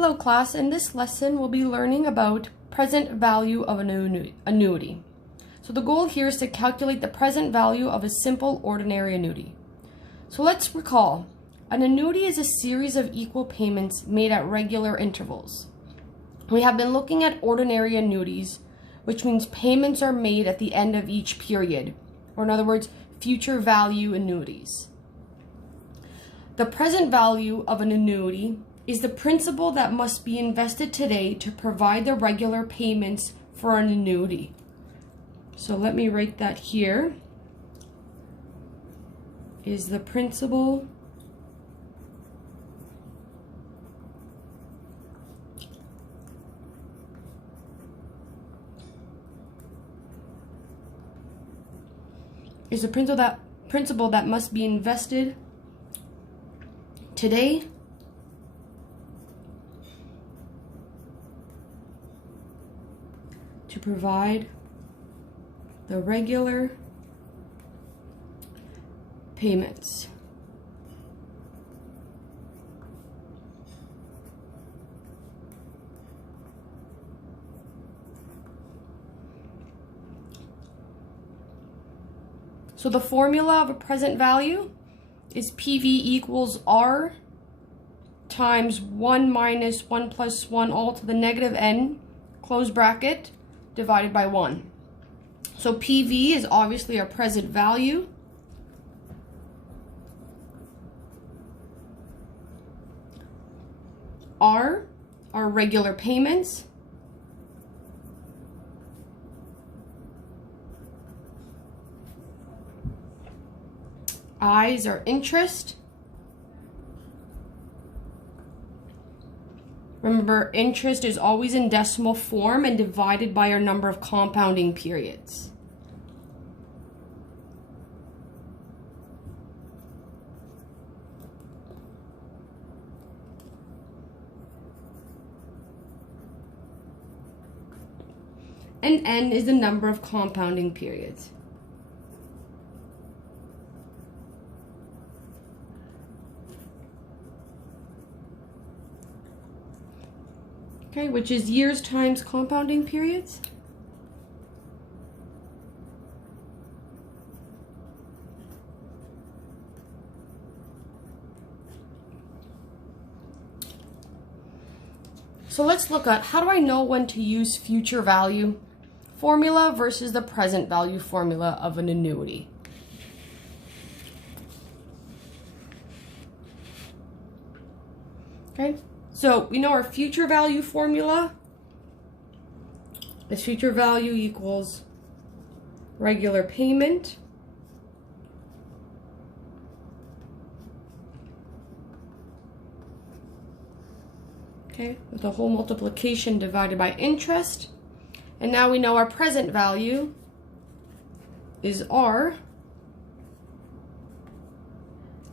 Hello class, in this lesson we'll be learning about present value of an annuity. So the goal here is to calculate the present value of a simple ordinary annuity. So let's recall, an annuity is a series of equal payments made at regular intervals. We have been looking at ordinary annuities, which means payments are made at the end of each period, or in other words, future value annuities. The present value of an annuity is the principal that must be invested today to provide the regular payments for an annuity. So let me write that here. Is the principal principal that must be invested today to provide the regular payments. So the formula of a present value is PV equals R times 1 minus 1 plus 1 all to the negative n, close bracket, divided by 1. So PV is obviously our present value. R are regular payments. I's are interest. Remember, interest is always in decimal form and divided by our number of compounding periods. And n is the number of compounding periods. Okay, which is years times compounding periods. So let's look at how do I know when to use future value formula versus the present value formula of an annuity. Okay. So we know our future value formula is future value equals regular payment with a whole multiplication divided by interest. And now we know our present value is R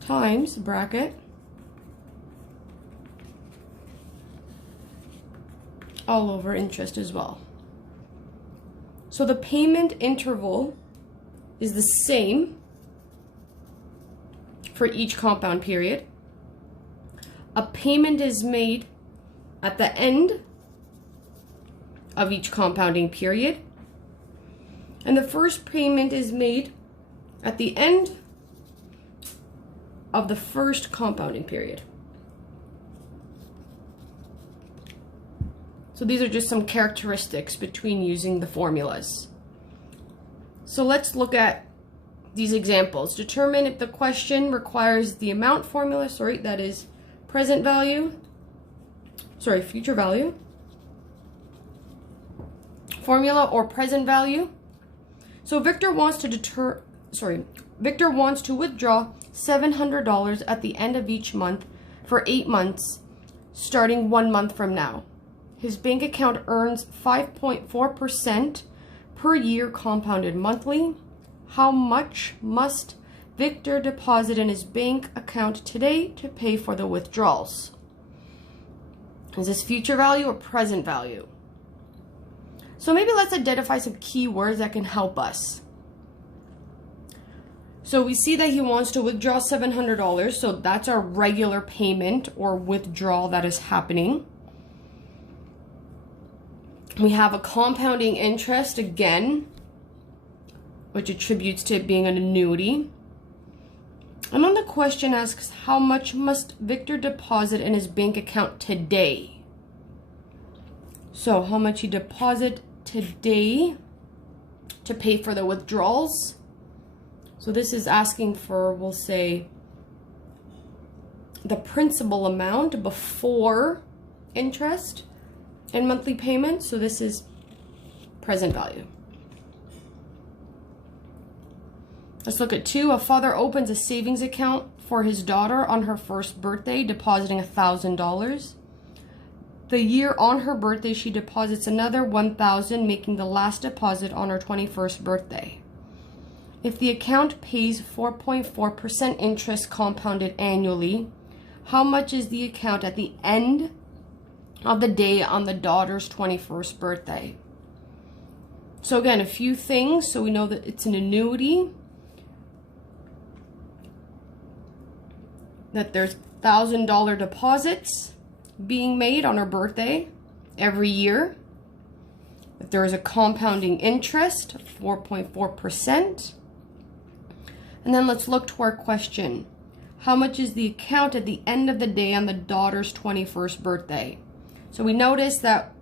times bracket all over interest as well. So the payment interval is the same for each compound period. A payment is made at the end of each compounding period, and the first payment is made at the end of the first compounding period. So these are just some characteristics between using the formulas. So let's look at these examples. Determine if the question requires the amount formula, that is future value formula or present value. So Victor wants to withdraw $700 at the end of each month for 8 months, starting 1 month from now. His bank account earns 5.4% per year compounded monthly. How much must Victor deposit in his bank account today to pay for the withdrawals? Is this future value or present value? So maybe let's identify some keywords that can help us. So we see that he wants to withdraw $700, so that's our regular payment or withdrawal that is happening. We have a compounding interest again, which attributes to it being an annuity. And then the question asks, how much must Victor deposit in his bank account today? So how much he deposit today to pay for the withdrawals. So this is asking for, we'll say, the principal amount before interest and monthly payments. So this is present value. Let's look at 2. A father opens a savings account for his daughter on her first birthday, depositing $1,000. The year on her birthday, she deposits another $1,000, making the last deposit on her 21st birthday. If the account pays 4.4% interest compounded annually, how much is the account at the end of the day on the daughter's 21st birthday? So again, a few things. So we know that it's an annuity, that there's $1,000 deposits being made on her birthday every year, that there is a compounding interest of 4.4%. And then let's look to our question. How much is the account at the end of the day on the daughter's 21st birthday? So we notice that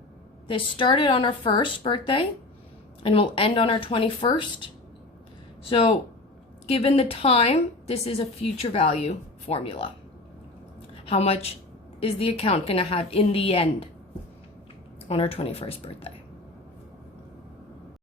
this started on her first birthday and will end on her 21st. So given the time, this is a future value formula. How much is the account going to have in the end on her 21st birthday?